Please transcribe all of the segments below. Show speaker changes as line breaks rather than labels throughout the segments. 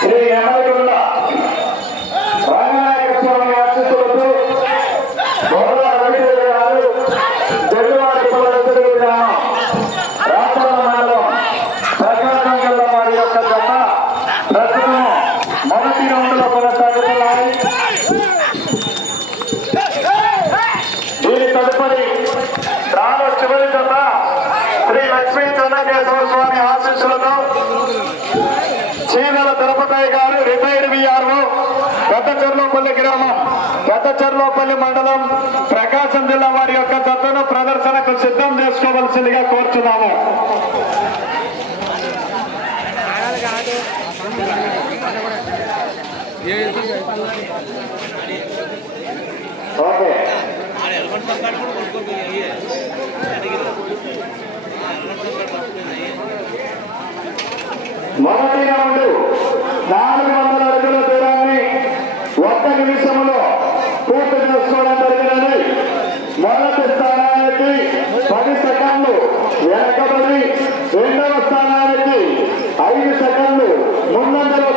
శ్రీ దళపతి గారు retire VRO పెద్ద చెర్లోపల్లి గ్రామం పెద్ద చెర్లోపల్లి మండలం ప్రకాశం జిల్లా వారి యొక్క దత్తను ప్రదర్శనకు సిద్ధం చేసుకోవలసిందిగా కోరుచున్నాము. మొదటిగా మొదటి నాలుగు వందల అడుగుల దూరాన్ని ఒక్క నిమిషంలో పూర్తి చేసుకోవడం జరిగినది. మొదటి స్థానానికి పది సెకండ్లు వెనకబడి రెండవ స్థానానికి ఐదు సెకండ్లు ముందంజలో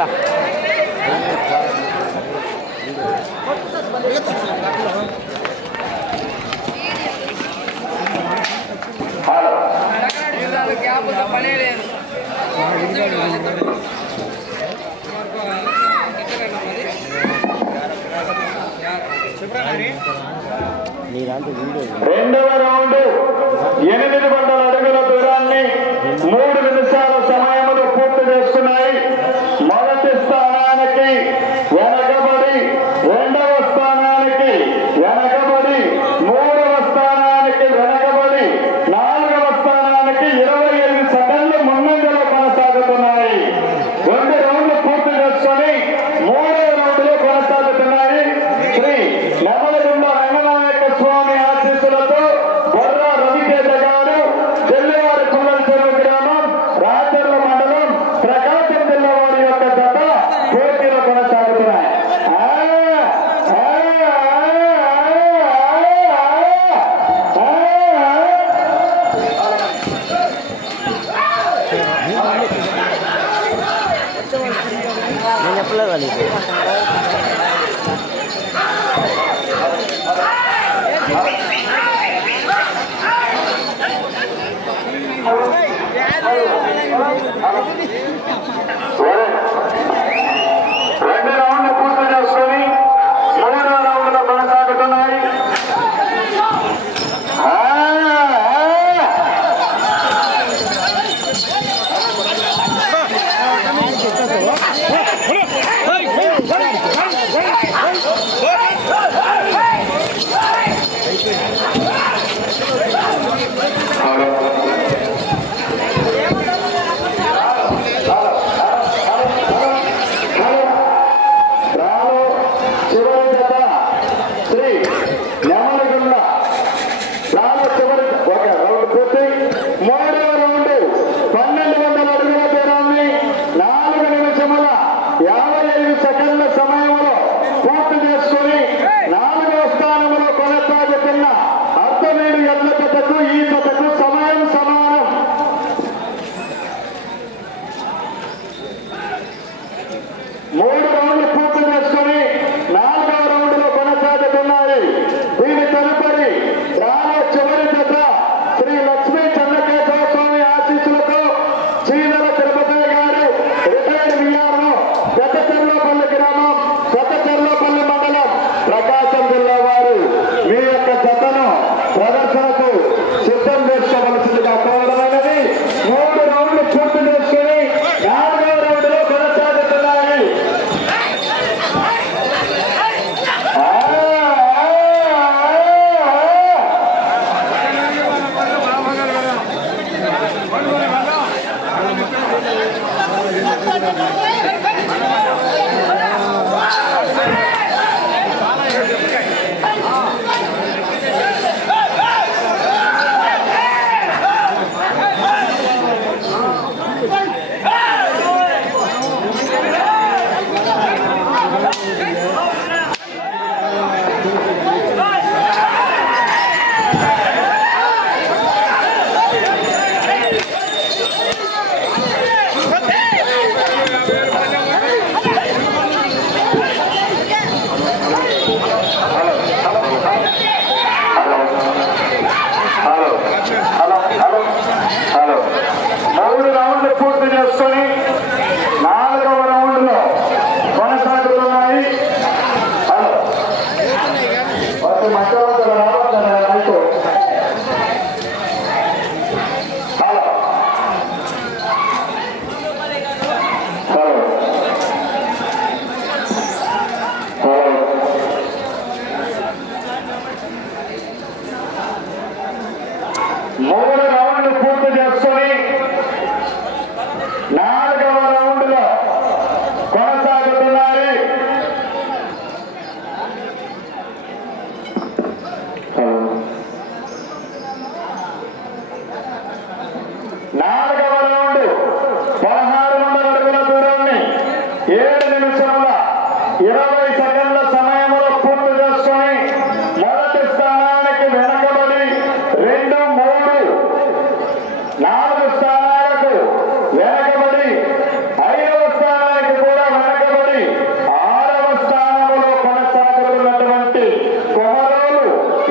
కదా? రెండవ రౌండ్ ఎనిమిది వందల అడుగుల దూరాన్ని మూడు నిమిషాల సమయం কাঁকলা গালিতে Thank you. 对对。మూడు Thank you.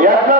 ఎట్ల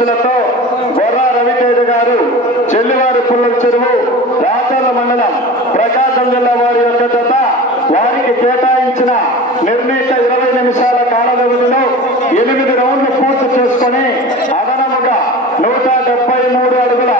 అధ్యక్షులతో బొర్రా రవితేజ గారు చెల్లివారి పుల్లల చెరువు రాచర్ల మండలం ప్రకాశం జిల్లా వారి యొక్క జత వారికి కేటాయించిన నిర్ణీత ఇరవై నిమిషాల కాల వ్యవధిలో ఎనిమిది రౌండ్లు పూర్తి చేసుకుని అదనముగా నూట డెబ్బై మూడు అడుగుల